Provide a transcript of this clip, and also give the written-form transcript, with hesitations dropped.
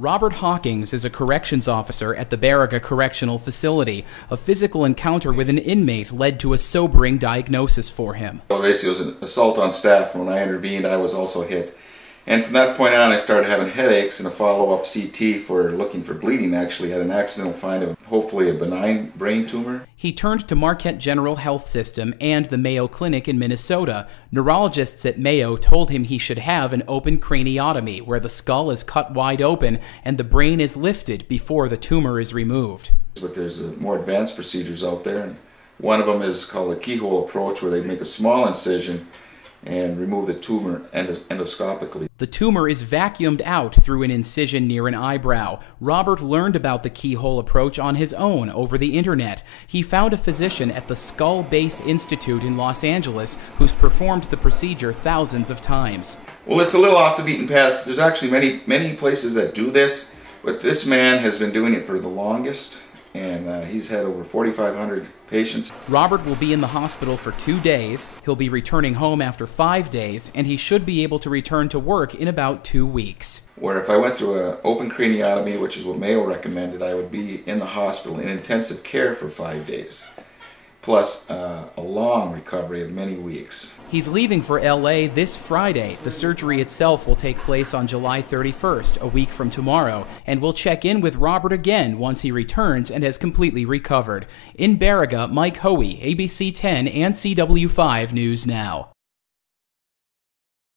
Robert Hawkins is a corrections officer at the Baraga Correctional Facility. A physical encounter with an inmate led to a sobering diagnosis for him. Well, basically, it was an assault on staff. When I intervened, I was also hit. And from that point on, I started having headaches, and a follow-up CT for looking for bleeding actually had an accidental find of hopefully a benign brain tumor. He turned to Marquette General Health System and the Mayo Clinic in Minnesota. Neurologists at Mayo told him he should have an open craniotomy, where the skull is cut wide open and the brain is lifted before the tumor is removed. But there's more advanced procedures out there, and one of them is called a keyhole approach, where they make a small incision and remove the tumor endoscopically. The tumor is vacuumed out through an incision near an eyebrow. Robert learned about the keyhole approach on his own over the internet. He found a physician at the Skull Base Institute in Los Angeles who's performed the procedure thousands of times. Well, it's a little off the beaten path. There's actually many places that do this, but this man has been doing it for the longest, and he's had over 4,500 patients. Robert will be in the hospital for 2 days. He'll be returning home after 5 days, and he should be able to return to work in about 2 weeks. Where if I went through an open craniotomy, which is what Mayo recommended, I would be in the hospital in intensive care for 5 days, plus a long recovery of many weeks. He's leaving for LA this Friday. The surgery itself will take place on July 31st, a week from tomorrow, and we'll check in with Robert again once he returns and has completely recovered. In Baraga, Mike Hoey, ABC 10 and CW5 News Now.